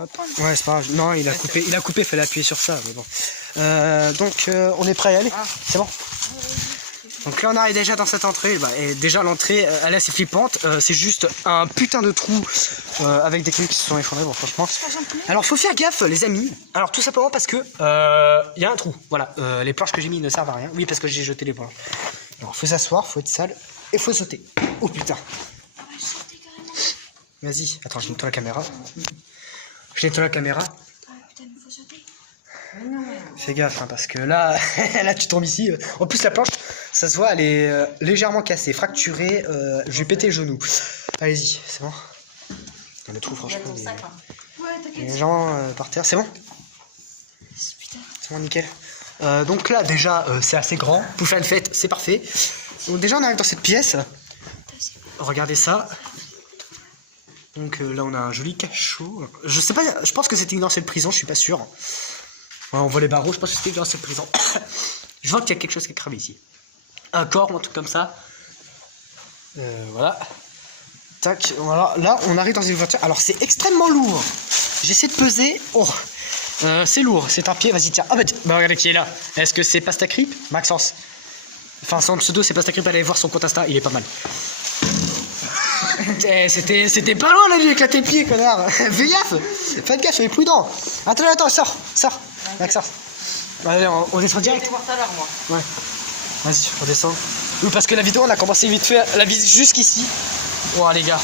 Hop. Ouais, c'est pas grave. Non, il a coupé, fallait appuyer sur ça, mais bon. Donc, on est prêt à y aller. C'est bon. Donc là, on arrive déjà dans cette entrée. Bah, et déjà, l'entrée, elle est assez flippante. C'est juste un putain de trou avec des clés qui se sont effondrés. Bon, franchement. Alors, faut faire gaffe, les amis. Alors, tout simplement parce que y a un trou. Voilà. Les planches que j'ai mis ne servent à rien. Oui, parce que j'ai jeté les planches. Alors, faut s'asseoir, faut être sale et faut sauter. Oh putain. Vas-y. Attends, je nettoie la caméra. Je nettoie la caméra. Fais gaffe, hein, parce que là, là, tu tombes ici. En plus, la planche, ça se voit, elle est légèrement cassée, fracturée. Je vais péter le genou. Allez-y, c'est bon. Le trou, franchement, les gens par terre, c'est bon. C'est bon, nickel. Donc là, déjà, c'est assez grand. Pour faire une fête, c'est parfait. Donc déjà, on arrive dans cette pièce. Regardez ça. Donc là, on a un joli cachot. Je sais pas, je pense que c'était une ancienne prison, je suis pas sûr. Ouais, on voit les barreaux, je pense que c'était une ancienne prison. Je vois qu'il y a quelque chose qui est cramé ici. Un corps ou un truc comme ça. Voilà. Tac, voilà. Là, on arrive dans une voiture. Alors, c'est extrêmement lourd. J'essaie de peser. Oh, c'est lourd. C'est un pied. Vas-y, tiens. Ah, bah, regardez qui est là. Est-ce que c'est Pastacrip? Maxence. Enfin, son pseudo, c'est Pastacrip. Allez voir son compte Insta. Il est pas mal. C'était pas loin, là, lui, avec tes pieds, connard. Fais gaffe. Faites gaffe, soyez prudent. Attends, sors. Maxence. Allez, on descend direct. Je vais voir tout à l'heure, moi. Ouais. Vas-y, on descend. Oui, parce que la vidéo, on a commencé vite fait la visite jusqu'ici. Wow, les gars.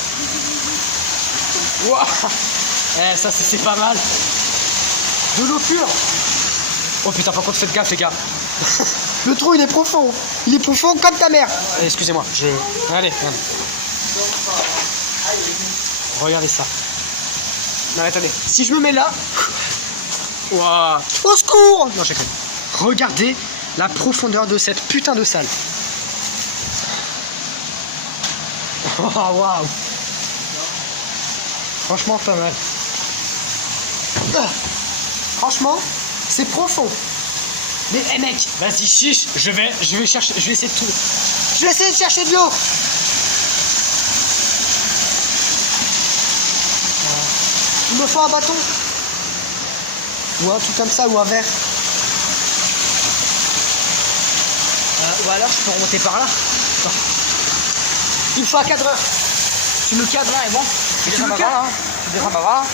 Wow. Eh, ça, c'est pas mal. De l'eau pure. Oh putain, par contre, faites gaffe, les gars. Le trou, il est profond. Il est profond comme ta mère. Excusez-moi, Allez. Regardez ça. Non, attendez. Si je me mets là... Wow. Au secours. Non, j'ai cru. Regardez la profondeur de cette putain de salle. Oh, waouh. Franchement, pas mal. Franchement, c'est profond. Mais hey, mec, vas-y, chiche. Je vais chercher, je vais essayer de tout. Je vais essayer de chercher de l'eau. Il me faut un bâton. Ou un truc comme ça, ou un verre. Ou alors je peux remonter par là. Attends. Il me faut un cadreur. Tu me cadres là et bon. Tu descends pas là.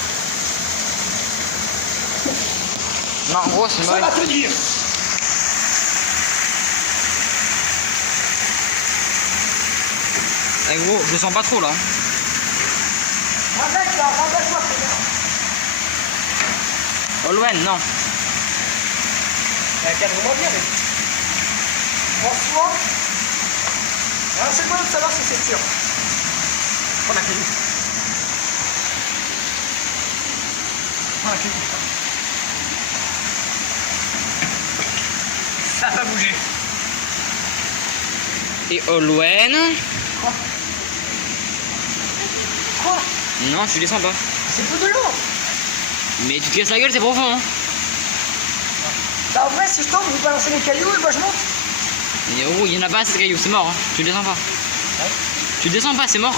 Non, en gros, c'est ça va tenir. Eh gros, je sens pas trop là. Ramène-moi, Olwen, non. cadre-moi bien, mec. Franchement, alors c'est moyen de savoir si c'est sûr. Prends la clé. Prends la clé. Ça va bouger. Et Olwen. Quoi? Non, tu descends pas. C'est peu de l'eau. Mais tu te casses la gueule, c'est profond. Hein. Bah en vrai, si je tombe, vous balancez les cailloux et moi je monte. Mais gros, il y en a pas assez de cailloux, c'est mort. Hein. Tu descends pas. Ouais. Tu descends pas, c'est mort.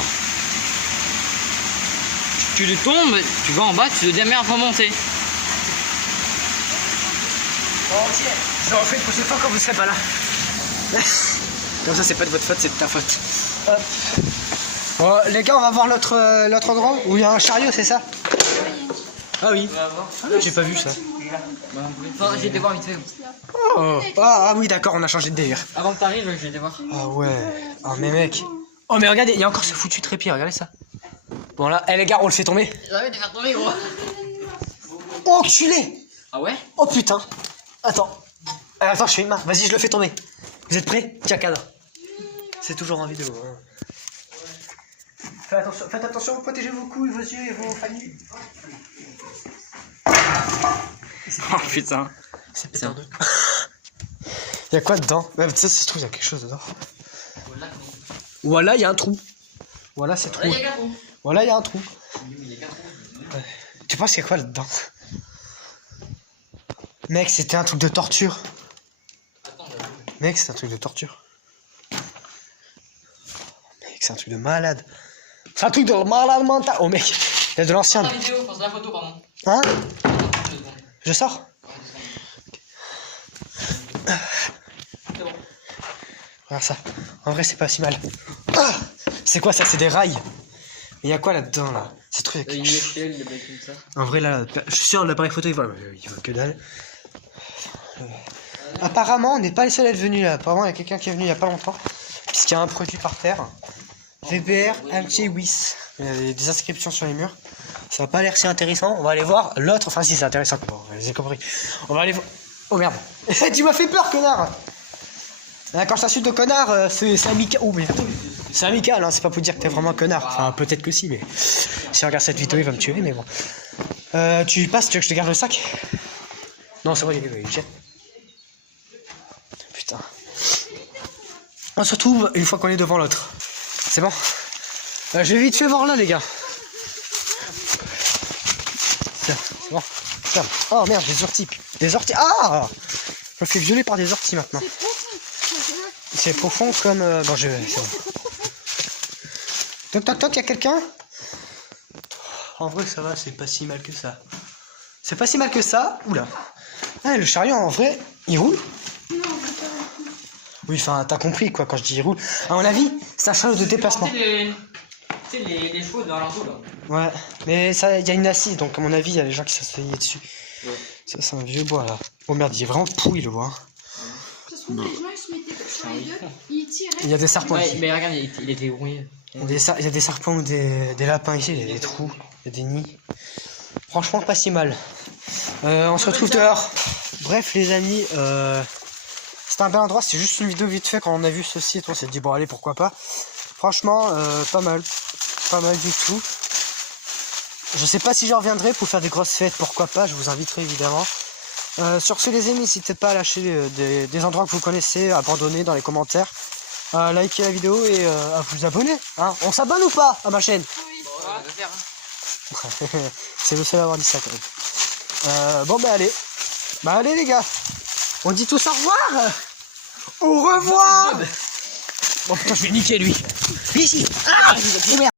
Tu tombes, tu vas en bas, tu te démerdes pour monter. Bon, tiens, je le refais une prochaine fois quand vous serez pas là. Comme ça, c'est pas de votre faute, c'est de ta faute. Hop. Bon, les gars, on va voir l'autre endroit où il y a un chariot, c'est ça? Ah oui. Ah, j'ai pas vu ça. Enfin, j'ai été voir vite fait. Oh. Ah oui, d'accord, on a changé de délire. Avant que t'arrives, j'ai été voir. Ah ouais. Ah mais mec. Oh mais regardez, il y a encore ce foutu trépied, regardez ça. Bon là, les gars, on le fait tomber. J'ai envie de faire tomber, gros. Oh, enculé. Ah ouais? Oh putain. Attends. Attends, je fais une main. Vas-y, je le fais tomber. Vous êtes prêts? Tiens, cadre. C'est toujours en vidéo. Hein. Faites attention, protégez vos couilles, vos yeux et vos familles. Oh putain. C'est pété en deux. Il y a quoi dedans? Tu sais, ça se trouve, il y a quelque chose dedans. Voilà, il y a un trou. Voilà, c'est trou. Voilà, il y a un trou. Tu penses qu'il y a quoi là-dedans? Mec, c'était un truc de torture. Mec, c'est un truc de torture. Mec, c'est un truc de malade. C'est un truc de malade mental. Oh mec, Il y a de l'ancien. La vidéo, pense la photo, pardon. Hein? Attends, 2 secondes. Je sors? Ouais, 2 secondes. C'est bon. Regarde ça. En vrai, c'est pas si mal. Ah, c'est quoi ça? C'est des rails. Mais il y a quoi là-dedans là? Ces trucs. Une échelle, des blagues comme ça. En vrai, là, je suis sûr, l'appareil photo, il voit que dalle. Apparemment, on n'est pas les seuls à être venus là. Apparemment, il y a quelqu'un qui est venu il y a pas longtemps. Puisqu'il y a un produit par terre. VBR MT-WIS. Il y a des inscriptions sur les murs. Ça va pas l'air si intéressant. On va aller voir l'autre. Enfin, si, c'est intéressant. Bon, j'ai compris. On va aller voir. Oh merde. Tu m'as fait peur, connard. Quand je t'insulte de connard, c'est amical. Oh merde. C'est amical, hein. C'est pas pour dire que t'es vraiment un connard. Enfin, peut-être que si, mais si on regarde cette vidéo, il va me tuer. Mais bon. Tu passes, tu veux que je te garde le sac? Non, c'est vrai, il jette. Putain. On se retrouve une fois qu'on est devant l'autre. C'est bon? Je vais vite fait voir là, les gars. Tiens, c'est bon. Tiens. Oh merde, des orties. Des orties. Ah! Je me fais violer par des orties maintenant. C'est profond comme... Bon, c'est bon. Toc toc toc, y'a quelqu'un? En vrai, ça va, c'est pas si mal que ça. C'est pas si mal que ça. Oula. Ah, le chariot, en vrai, il roule? Oui, enfin, t'as compris quoi quand je dis il roule. À mon avis, c'est un chariot de déplacement. Tu sais, les chevaux dans l'entour là. Ouais, mais ça, il y a une assise, donc à mon avis, il y a des gens qui s'asseyaient dessus. Ouais. Ça, c'est un vieux bois là. Oh merde, il est vraiment pourri le bois. De toute façon, les gens ils se mettaient sur les deux, ils tiraient. Il y a des serpents Ouais, ici. mais regarde, il était rouillé. Il y a des serpents ou des lapins ici, il y a des trous, il y a des nids. Franchement, pas si mal. On se retrouve dehors. Bref, les amis, c'est un bel endroit, c'est juste une vidéo vite fait quand on a vu ceci et tout, on s'est dit bon allez pourquoi pas. Franchement, pas mal du tout. Je sais pas si j'en reviendrai pour faire des grosses fêtes, pourquoi pas, je vous inviterai évidemment. Sur ce les amis, n'hésitez pas à lâcher des endroits que vous connaissez, abandonnés dans les commentaires, à liker la vidéo et à vous abonner. Hein. On s'abonne ou pas à ma chaîne? Oui. Bon, on va faire. Hein. C'est le seul à avoir dit ça quand même. Bon bah allez. Bah allez les gars. On dit tous au revoir. Au revoir. Bon putain je vais niquer lui. Ici. Ah, oh, merde.